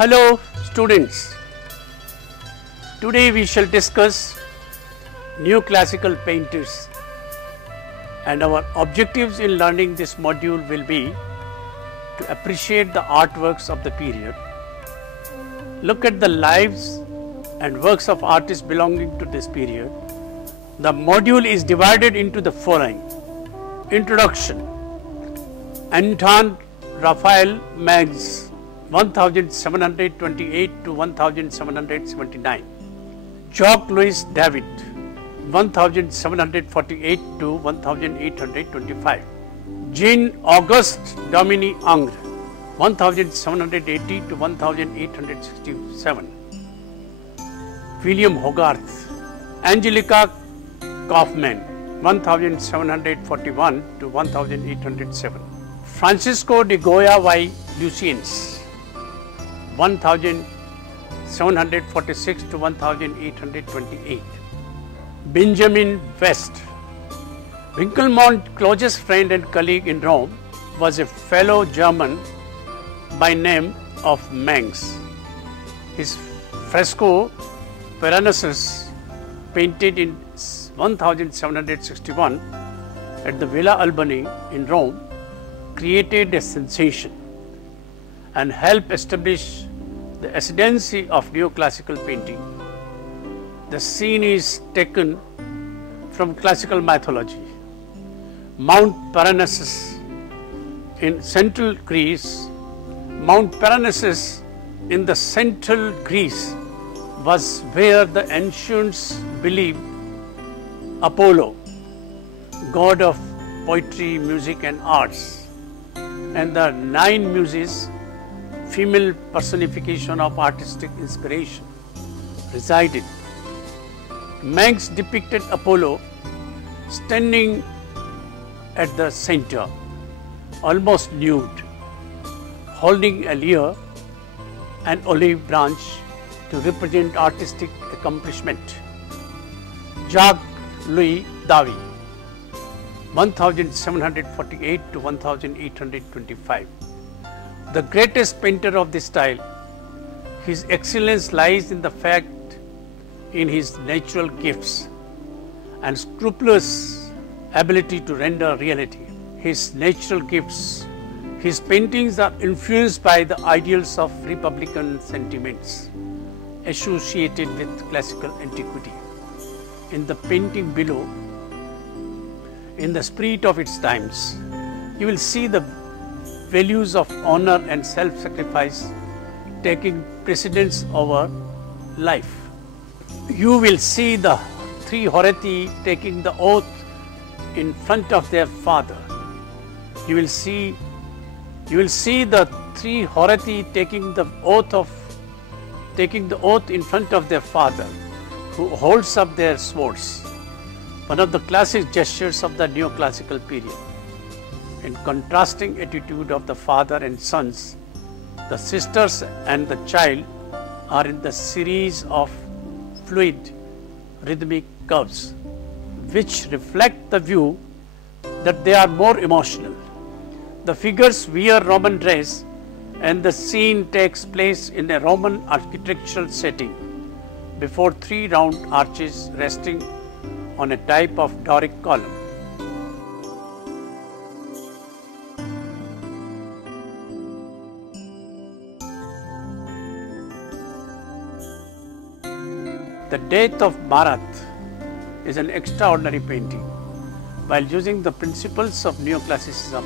Hello students, today we shall discuss neoclassical painters, and our objectives in learning this module will be to appreciate the artworks of the period, look at the lives and works of artists belonging to this period. The module is divided into the following: Introduction, Anton Raphael Mengs 1728 to 1779, Jacques-Louis David 1748 to 1825, Jean-Auguste Dominique Ingres 1780 to 1867, William Hogarth, Angelica Kaufmann 1741 to 1807, Francisco de Goya y Luciens 1746 to 1828, Benjamin West. Winkelmann's closest friend and colleague in Rome was a fellow German by name of Mengs. His fresco Rennaissance, painted in 1761 at the Villa Albani in Rome, created a sensation and helped establish the ascendancy of neoclassical painting. The scene is taken from classical mythology. Mount Parnassus in central Greece. Mount Parnassus in the central Greece was where the ancients believed Apollo, god of poetry, music and arts, and the 9 muses, female personification of artistic inspiration, resided. Mengs depicted Apollo standing at the center, almost nude, holding a lyre and olive branch to represent artistic accomplishment. Jacques-Louis David 1748 to 1825. The greatest painter of this style, his excellence lies in the fact in his natural gifts and scrupulous ability to render reality. His natural gifts, his paintings are influenced by the ideals of republican sentiments associated with classical antiquity. In the painting below, in the spirit of its times, you will see the values of honor and self-sacrifice taking precedence over life. You will see the 3 Horatii taking the oath in front of their father. You will see the 3 Horatii taking the oath in front of their father, who holds up their swords, one of the classic gestures of the neoclassical period. In contrasting attitude of the father and sons, the sisters and the child are in the series of fluid rhythmic curves, which reflect the view that they are more emotional. The figures wear Roman dress and the scene takes place in a Roman architectural setting before 3 round arches resting on a type of Doric column. The Death of Marat is an extraordinary painting. While using the principles of neoclassicism,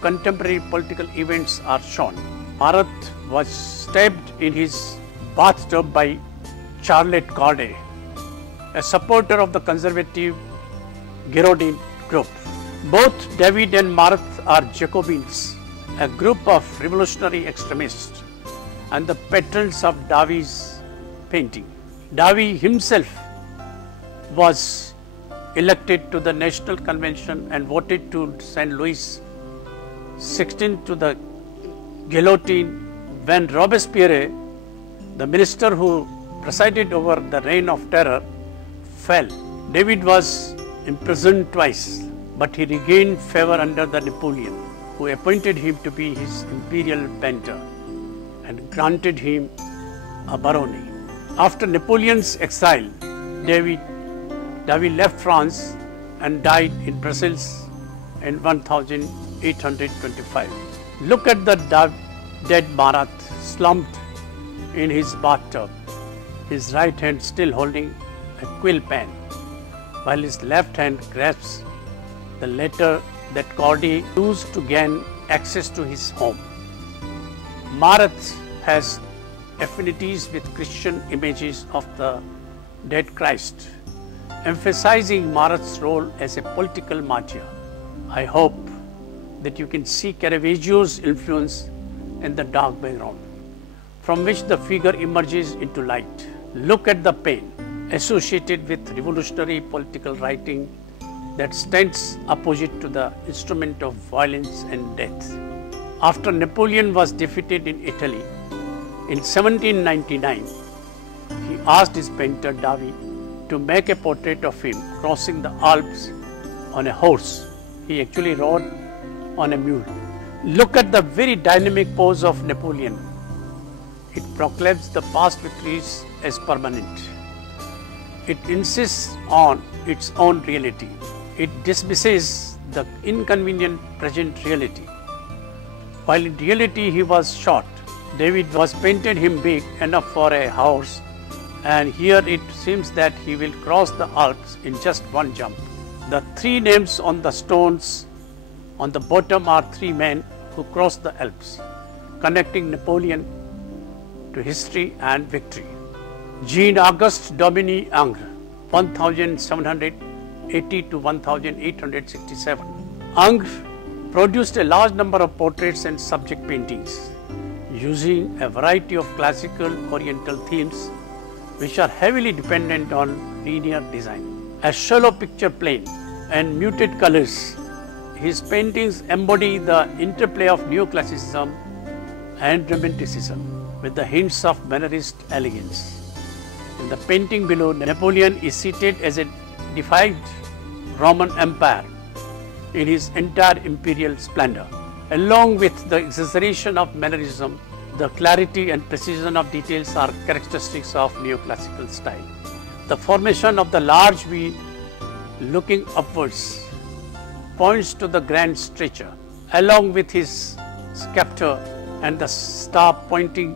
contemporary political events are shown. Marat was stabbed in his bathtub by Charlotte Corday, a supporter of the conservative Girondin group. Both David and Marat are Jacobins, a group of revolutionary extremists and the patrons of David's painting. David himself was elected to the National Convention and voted to St. Louis XVI to the guillotine when Robespierre, the minister who presided over the reign of terror, fell. David was imprisoned twice, but he regained favor under the Napoleon, who appointed him to be his imperial painter. and granted him a barony. After Napoleon's exile, David left France and died in Brussels in 1825. Look at the dead Marat slumped in his bathtub, his right hand still holding a quill pen, while his left hand grasps the letter that Corday used to gain access to his home. Marat has affinities with Christian images of the dead Christ, emphasizing Marat's role as a political martyr. I hope that you can see Caravaggio's influence in the dark background, from which the figure emerges into light. Look at the pen associated with revolutionary political writing that stands opposite to the instrument of violence and death. After Napoleon was defeated in Italy in 1799, he asked his painter David to make a portrait of him crossing the Alps on a horse. He actually rode on a mule. Look at the very dynamic pose of Napoleon. It proclaims the past victories as permanent. It insists on its own reality. It dismisses the inconvenient present reality. While in reality he was short, David was painted him big enough for a horse, and here it seems that he will cross the Alps in just one jump. The three names on the stones on the bottom are three men who crossed the Alps, connecting Napoleon to history and victory. Jean-Auguste Dominique Ingres, 1780 to 1867. Ingres produced a large number of portraits and subject paintings, using a variety of classical oriental themes which are heavily dependent on linear design. A shallow picture plane and muted colors, his paintings embody the interplay of neoclassicism and romanticism with the hints of Mannerist elegance. In the painting below, Napoleon is seated as a defied Roman Empire in his entire imperial splendor. Along with the exaggeration of Mannerism, the clarity and precision of details are characteristics of neoclassical style. The formation of the large V looking upwards points to the grand stature, along with his scepter and the star pointing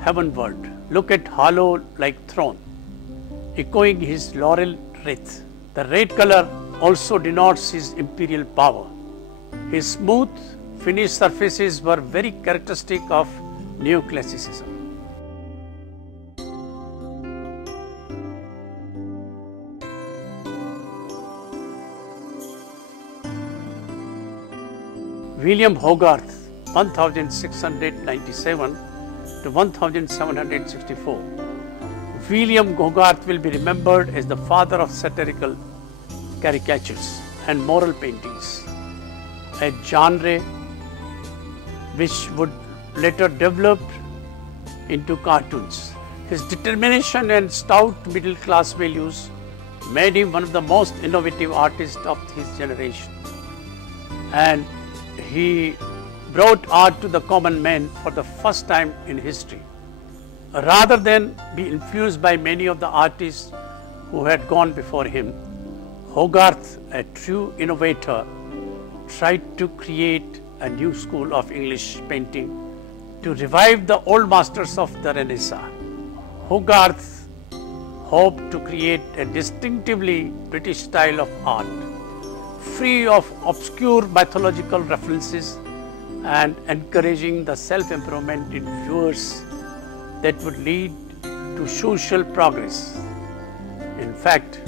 heavenward. Look at hollow like throne, echoing his laurel wreath. The red color also denotes his imperial power. His smooth, finished surfaces were very characteristic of neoclassicism. William Hogarth, 1697 to 1764. William Hogarth will be remembered as the father of satirical caricatures and moral paintings, a genre which would later develop into cartoons. His determination and stout middle class values made him one of the most innovative artists of his generation, and he brought art to the common man for the first time in history. Rather than be influenced by many of the artists who had gone before him, Hogarth, a true innovator, tried to create a new school of English painting to revive the old masters of the Renaissance. Hogarth hoped to create a distinctively British style of art, free of obscure mythological references and encouraging the self-improvement in viewers that would lead to social progress. In fact,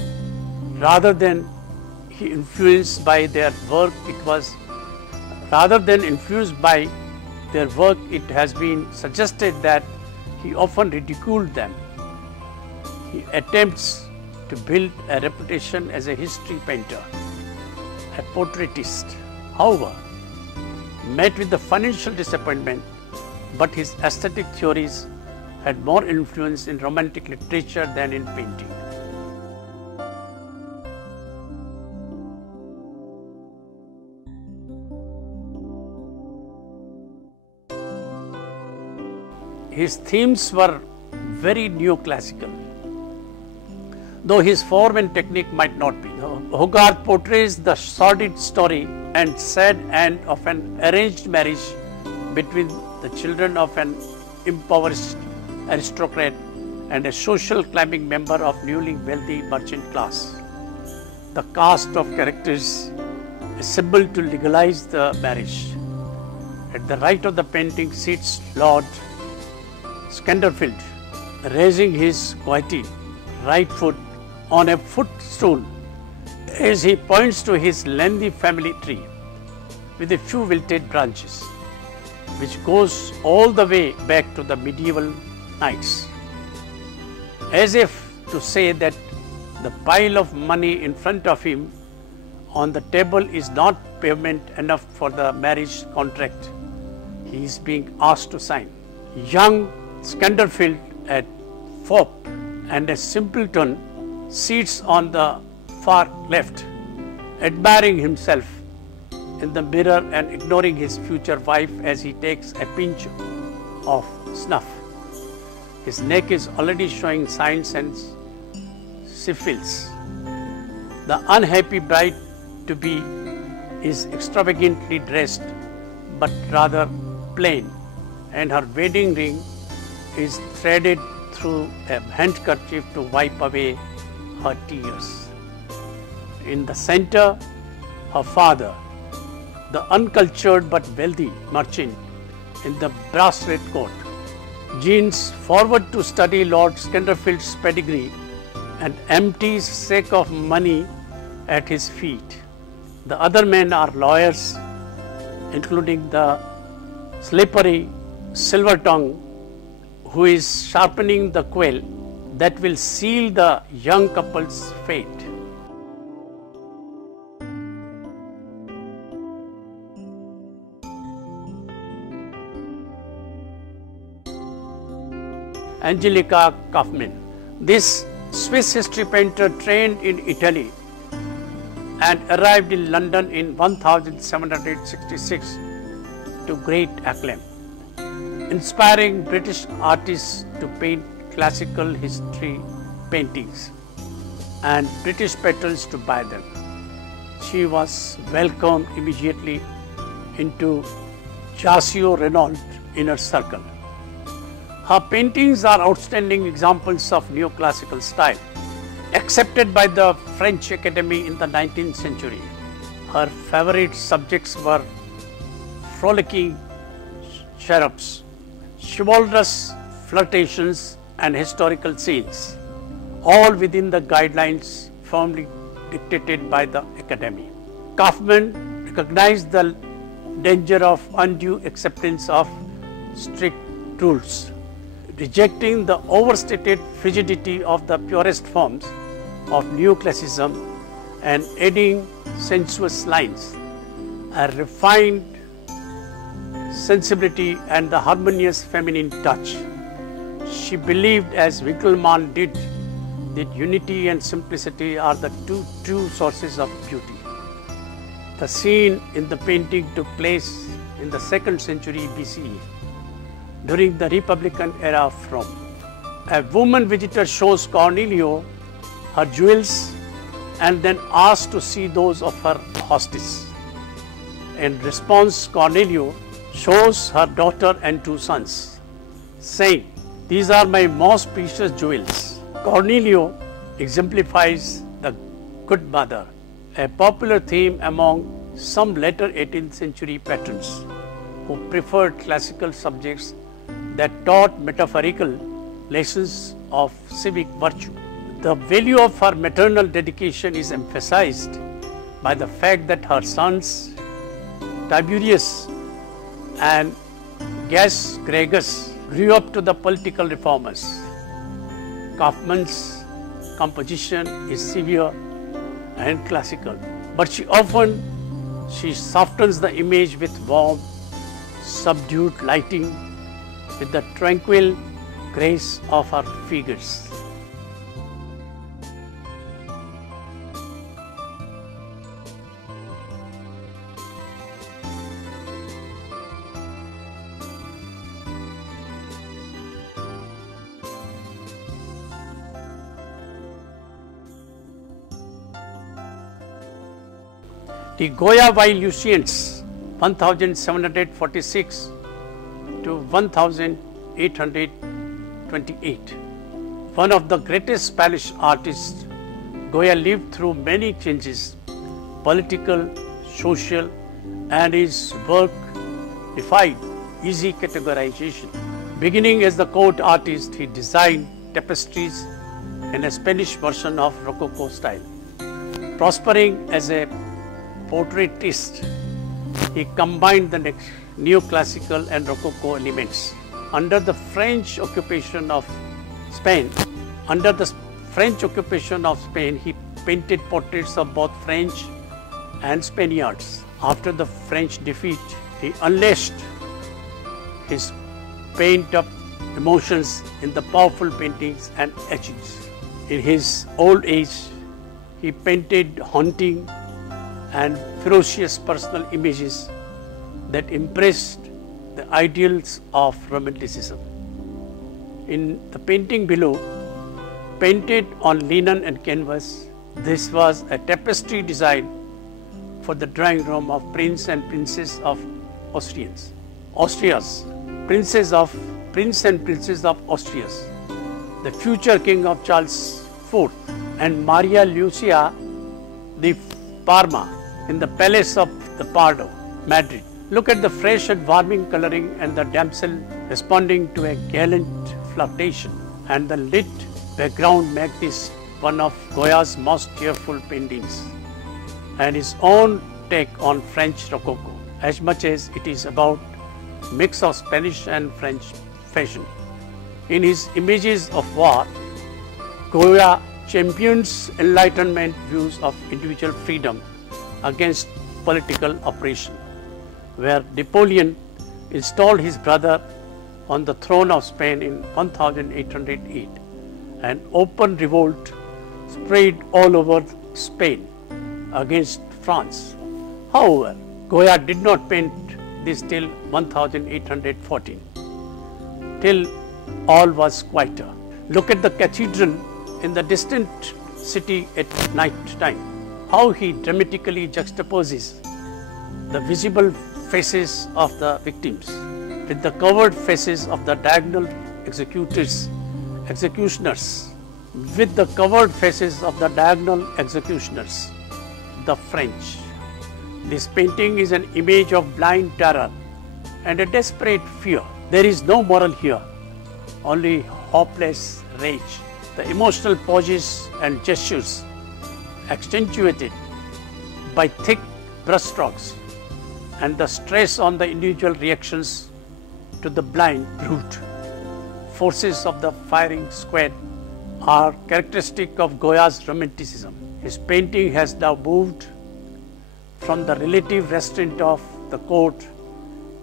rather than influenced by their work, it has been suggested that he often ridiculed them. He attempts to build a reputation as a history painter, a portraitist. However, met with the financial disappointment, but his aesthetic theories had more influence in romantic literature than in painting. His themes were very neoclassical, though his form and technique might not be. Hogarth portrays the sordid story and sad end of an arranged marriage between the children of an impoverished aristocrat and a social climbing member of newly wealthy merchant class. The cast of characters assembled to legalize the marriage. At the right of the painting sits Lord Scanderfield, raising his whitey right foot on a footstool as he points to his lengthy family tree with a few wilted branches, which goes all the way back to the medieval knights, as if to say that the pile of money in front of him on the table is not payment enough for the marriage contract he is being asked to sign. Young Scanderfield at fop and a simpleton sits on the far left, admiring himself in the mirror and ignoring his future wife as he takes a pinch of snuff. His neck is already showing signs and syphilis. The unhappy bride-to-be is extravagantly dressed but rather plain, and her wedding ring is threaded through a handkerchief to wipe away her tears. In the center, her father, the uncultured but wealthy merchant in the brass red coat, leans forward to study Lord Scanderfield's pedigree and empties sack of money at his feet. The other men are lawyers, including the slippery Silvertongue, who is sharpening the quill that will seal the young couple's fate. Angelica Kaufmann. This Swiss history painter trained in Italy and arrived in London in 1766 to great acclaim, inspiring British artists to paint classical history paintings and British patrons to buy them. She was welcomed immediately into Jacques Renault inner circle. Her paintings are outstanding examples of neoclassical style, accepted by the French Academy in the 19th century. Her favorite subjects were frolicking cherubs, chivalrous flirtations and historical scenes, all within the guidelines firmly dictated by the Academy. Kaufmann recognized the danger of undue acceptance of strict rules, rejecting the overstated frigidity of the purest forms of neoclassicism and adding sensuous lines, a refined sensibility and the harmonious feminine touch. She believed, as Winckelmann did, that unity and simplicity are the two true sources of beauty. The scene in the painting took place in the 2nd century BCE, during the Republican era of Rome. A woman visitor shows Cornelio her jewels and then asks to see those of her hostess. In response, Cornelio shows her daughter and 2 sons, saying, "These are my most precious jewels." Cornelio exemplifies the good mother, a popular theme among some later 18th century patrons who preferred classical subjects that taught metaphorical lessons of civic virtue. The value of her maternal dedication is emphasized by the fact that her sons Tiberius and Gaius Gracchus grew up to the political reformers. Kaufmann's composition is severe and classical, but she softens the image with warm, subdued lighting, with the tranquil grace of her figures. The Goya Lucians 1746 to 1828. One of the greatest Spanish artists, Goya lived through many changes, political, social, and his work defied easy categorization. Beginning as the court artist, he designed tapestries in a Spanish version of Rococo style. Prospering as a portraitist, he combined the neoclassical and Rococo elements. Under the French occupation of Spain, he painted portraits of both French and Spaniards. After the French defeat, he unleashed his paint of emotions in the powerful paintings and etchings. In his old age, he painted haunting and ferocious personal images that impressed the ideals of Romanticism. In the painting below, painted on linen and canvas, this was a tapestry design for the drawing room of Prince and Princess of Austria's, Prince and Princess of Austria, the future King of Charles IV, and Maria Lucia de Parma in the Palace of the Pardo, Madrid. Look at the fresh and warming coloring and the damsel responding to a gallant flirtation, and the lit background make this one of Goya's most cheerful paintings, and his own take on French Rococo, as much as it is about mix of Spanish and French fashion. In his images of war, Goya champions Enlightenment views of individual freedom against political oppression, where Napoleon installed his brother on the throne of Spain in 1808. An open revolt spread all over Spain against France. However, Goya did not paint this till 1814, till all was quieter. Look at the cathedral in the distant city at night time, how he dramatically juxtaposes the visible faces of the victims with the covered faces of the diagonal executioners, the French. This painting is an image of blind terror and a desperate fear. There is no moral here, only hopeless rage. The emotional poses and gestures accentuated by thick brushstrokes and the stress on the individual reactions to the blind brute forces of the firing squad are characteristic of Goya's Romanticism. His painting has now moved from the relative restraint of the court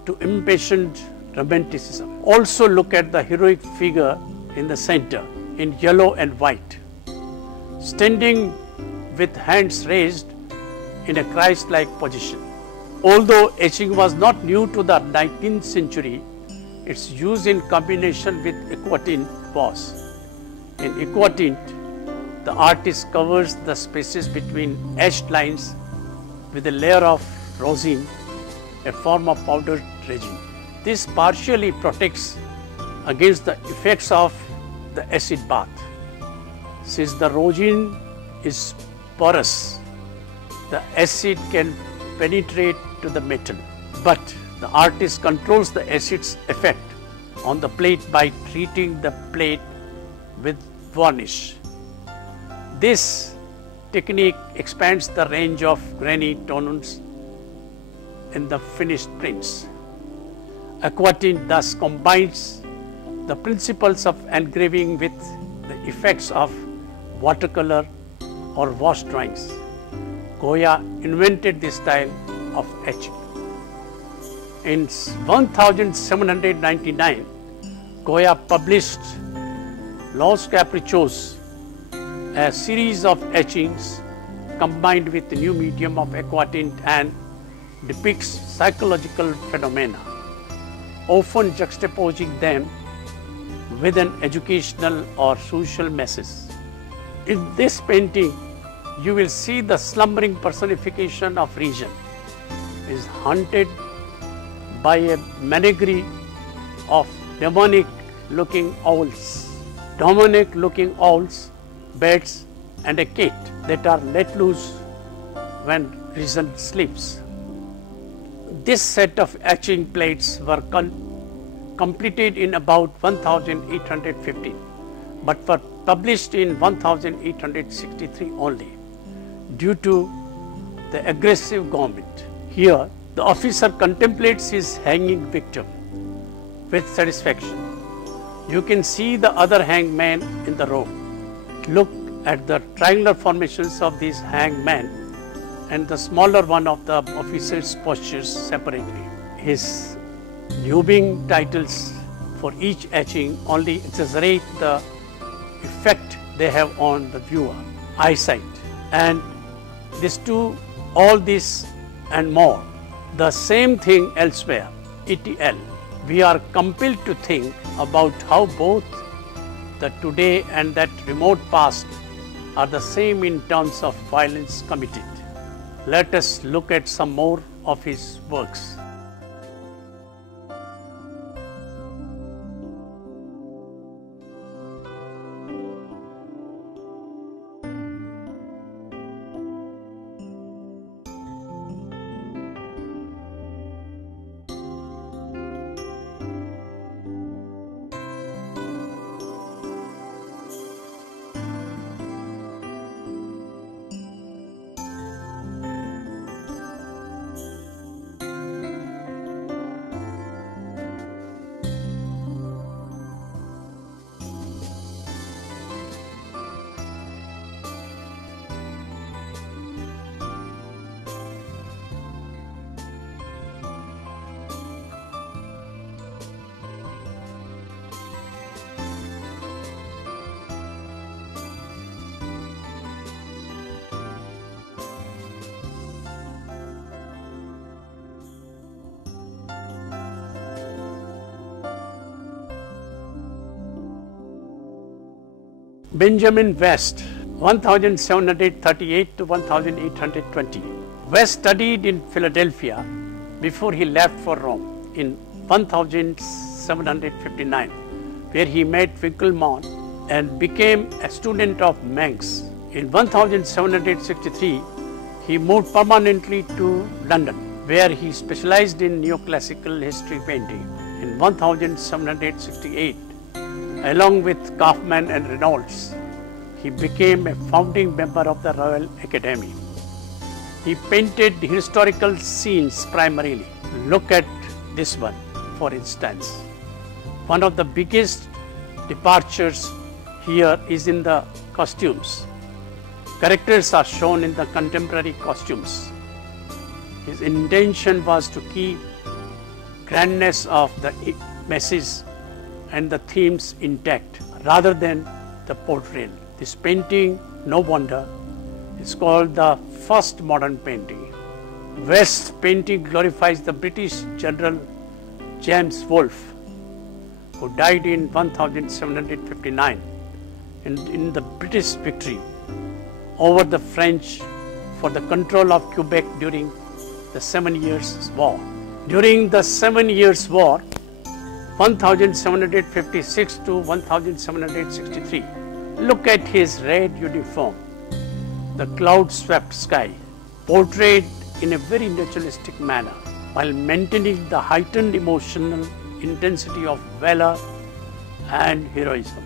to impassioned Romanticism. Also look at the heroic figure in the center in yellow and white, standing with hands raised in a Christ-like position. Although etching was not new to the 19th century, its use in combination with aquatint was. In aquatint, the artist covers the spaces between etched lines with a layer of rosin, a form of powdered resin. This partially protects against the effects of the acid bath. Since the rosin is porous, the acid can penetrate to the metal, but the artist controls the acid's effect on the plate by treating the plate with varnish. This technique expands the range of grainy tones in the finished prints. Aquatint thus combines the principles of engraving with the effects of watercolor or wash drawings. Goya invented this style of etching. In 1799, Goya published Los Caprichos, a series of etchings combined with the new medium of aquatint and depicts psychological phenomena, often juxtaposing them with an educational or social message. In this painting, you will see the slumbering personification of reason is haunted by a menagerie of demonic-looking owls. Demonic-looking owls, bats, and a cat that are let loose when reason sleeps. This set of etching plates were completed in about 1815, but were published in 1863 only due to the aggressive government. Here, the officer contemplates his hanging victim with satisfaction. You can see the other hanged man in the row. Look at the triangular formations of these hanged men and the smaller one of the officer's postures separately. His nubing titles for each etching only exaggerate the effect they have on the viewer eyesight. And this too, all this and more, the same thing elsewhere, ETL. We are compelled to think about how both the today and that remote past are the same in terms of violence committed. Let us look at some more of his works. Benjamin West, 1738 to 1820. West studied in Philadelphia before he left for Rome in 1759, where he met Winkelmann and became a student of Manx. In 1763, he moved permanently to London, where he specialized in neoclassical history painting. In 1768, along with Kaufmann and Reynolds, he became a founding member of the Royal Academy. He painted historical scenes primarily. Look at this one, for instance. One of the biggest departures here is in the costumes. Characters are shown in the contemporary costumes. His intention was to keep grandness of the message and the themes intact rather than the portrayal. This painting, no wonder, is called the first modern painting. West's painting glorifies the British General James Wolfe, who died in 1759 in the British victory over the French for the control of Quebec during the 7 Years' War. During the 7 Years' War, 1756 to 1763. Look at his red uniform, the cloud-swept sky, portrayed in a very naturalistic manner, while maintaining the heightened emotional intensity of valor and heroism.